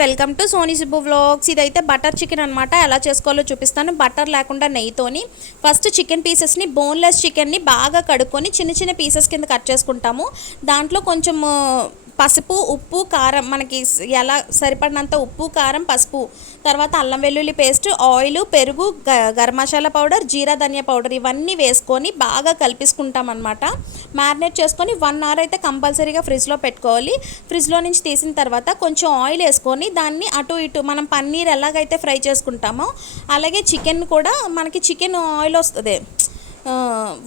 Welcome to Soni Sibbu vlogs. ఇదైతే butter chicken అనమాట. ఎలా చేసుకోవాలో చూపిస్తాను. బటర్ లేకుండా నెయ్యితోని ఫస్ట్ చికెన్ పీసెస్ని, బోన్లెస్ చికెన్ని బాగా కడుక్కొని చిన్న చిన్న పీసెస్ కింద కట్ చేసుకుంటాము. దాంట్లో కొంచెం పసుపు, ఉప్పు, కారం, మనకి ఎలా సరిపడినంత ఉప్పు, కారం, పసుపు, తర్వాత అల్లం వెల్లుల్లి పేస్ట్, ఆయిల్, పెరుగు, గరం మసాలా పౌడర్, జీరా ధనియా పౌడర్ ఇవన్నీ వేసుకొని బాగా కలిపేసుకుంటాం అనమాట. మ్యారినేట్ చేసుకొని 1 అవర్ అయితే కంపల్సరీగా ఫ్రిడ్జ్లో పెట్టుకోవాలి. ఫ్రిడ్జ్లో నుంచి తీసిన తర్వాత కొంచెం ఆయిల్ వేసుకొని దాన్ని అటు ఇటు మనం పన్నీర్ ఎలాగైతే ఫ్రై చేసుకుంటామో అలాగే చికెన్ కూడా, మనకి చికెన్ ఆయిల్ వస్తుంది,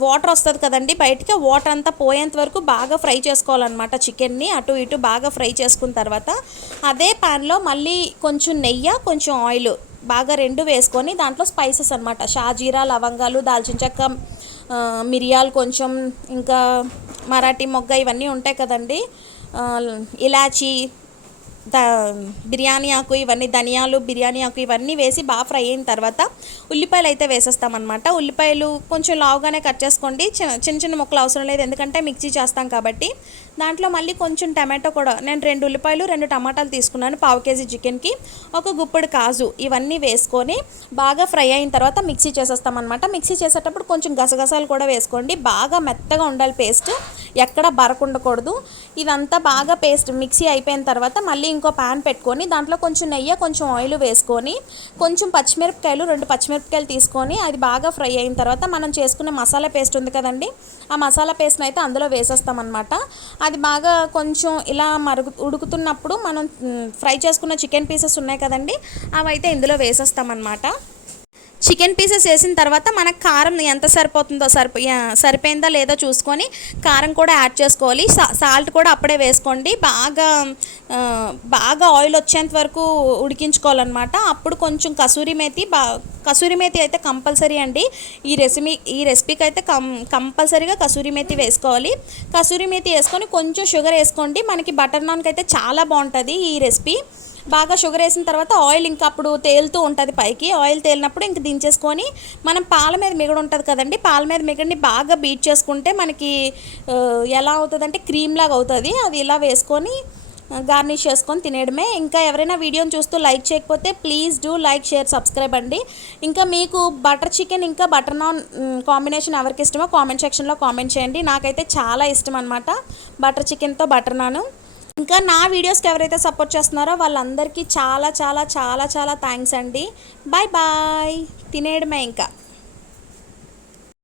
వాటర్ వస్తుంది కదండి బయటికి, వాటర్ అంతా పోయేంత వరకు బాగా ఫ్రై చేసుకోవాలన్నమాట. చికెన్ని అటు ఇటు బాగా ఫ్రై చేసుకున్న తర్వాత అదే ప్యాన్లో మళ్ళీ కొంచెం నెయ్యి, కొంచెం ఆయిల్ బాగా రెండు వేసుకొని దాంట్లో స్పైసెస్ అనమాట, షాజీరా, లవంగాలు, దాల్చిన చెక్క, మిరియాలు కొంచెం, ఇంకా మరాఠీ మొగ్గ ఇవన్నీ ఉంటాయి కదండి, ఇలాచీ, బిర్యానీ ఆకు, ఇవన్నీ ధనియాలు, బిర్యానీ ఆకు ఇవన్నీ వేసి బాగా ఫ్రై అయిన తర్వాత ఉల్లిపాయలు అయితే వేసేస్తామన్నమాట. ఉల్లిపాయలు కొంచెం లావుగానే కట్ చేసుకోండి, చిన్న చిన్న ముక్కలు అవసరం లేదు, ఎందుకంటే మిక్సీ చేస్తాం కాబట్టి. దాంట్లో మళ్ళీ కొంచెం టమాటో కూడా, నేను 2 ఉల్లిపాయలు 2 టమాటాలు తీసుకున్నాను. 1/2 కేజీ చికెన్కి ఒక గుప్పెడు కాజు ఇవన్నీ వేసుకొని బాగా ఫ్రై అయిన తర్వాత మిక్సీ చేసేస్తామన్నమాట. మిక్సీ చేసేటప్పుడు కొంచెం గసగసాలు కూడా వేసుకోండి. బాగా మెత్తగా ఉండాలి పేస్ట్, ఎక్కడ బరకుండకూడదు. ఇదంతా బాగా పేస్ట్ మిక్సీ అయిపోయిన తర్వాత మళ్ళీ ఇంకో ప్యాన్ పెట్టుకొని దాంట్లో కొంచెం నెయ్యి, కొంచెం ఆయిల్ వేసుకొని కొంచెం పచ్చిమిరపకాయలు, 2 పచ్చిమిరపకాయలు తీసుకొని అది బాగా ఫ్రై అయిన తర్వాత మనం చేసుకునే మసాలా పేస్ట్ ఉంది కదండి, ఆ మసాలా పేస్ట్ని అయితే అందులో వేసేస్తామన్నమాట. అది బాగా కొంచెం ఇలా ఉడుకుతున్నప్పుడు మనం ఫ్రై చేసుకున్న చికెన్ పీసెస్ ఉన్నాయి కదండి, అవి అయితే ఇందులో వేసేస్తామన్నమాట. చికెన్ పీసెస్ వేసిన తర్వాత మనకు కారం ఎంత సరిపోతుందో, సరిపోయిందా లేదో చూసుకొని కారం కూడా యాడ్ చేసుకోవాలి. సాల్ట్ కూడా అప్పుడే వేసుకోండి. బాగా ఆయిల్ వచ్చేంత వరకు ఉడికించుకోవాలన్నమాట. అప్పుడు కొంచెం కసూరి మేతి అయితే కంపల్సరీ అండి. ఈ రెసిపీకి అయితే కంపల్సరీగా కసూరి మేతి వేసుకోవాలి. కసూరి మేతి వేసుకొని కొంచెం షుగర్ వేసుకోండి. మనకి బటర్ నాన్కి అయితే చాలా బాగుంటుంది ఈ రెసిపీ. బాగా షుగర్ వేసిన తర్వాత ఆయిల్ ఇంకా అప్పుడు తేలుతూ ఉంటుంది పైకి. ఆయిల్ తేలినప్పుడు ఇంక దించేసుకొని మనం పాల మీద మిగడ ఉంటుంది కదండి, పాల మీద మిగడిని బాగా బీట్ చేసుకుంటే మనకి ఎలా అవుతుందంటే క్రీమ్ లాగా అవుతుంది. అది ఇలా వేసుకొని గార్నిష్ చేసుకొని తినేయడమే. ఇంకా ఎవరైనా వీడియోని చూస్తూ లైక్ చేయకపోతే please do like, share, subscribe అండి. ఇంకా మీకు బటర్ చికెన్ ఇంకా బటర్ నాన్ కాంబినేషన్ ఎవరికి ఇష్టమో కామెంట్ సెక్షన్లో కామెంట్ చేయండి. నాకైతే చాలా ఇష్టం అనమాట బటర్ చికెన్తో బటర్ నాన్. ఇంకా నా వీడియోస్కి ఎవరైతే సపోర్ట్ చేస్తున్నారో వాళ్ళందరికీ చాలా చాలా చాలా చాలా థ్యాంక్స్ అండి. Bye bye. తినేయడమే ఇంకా.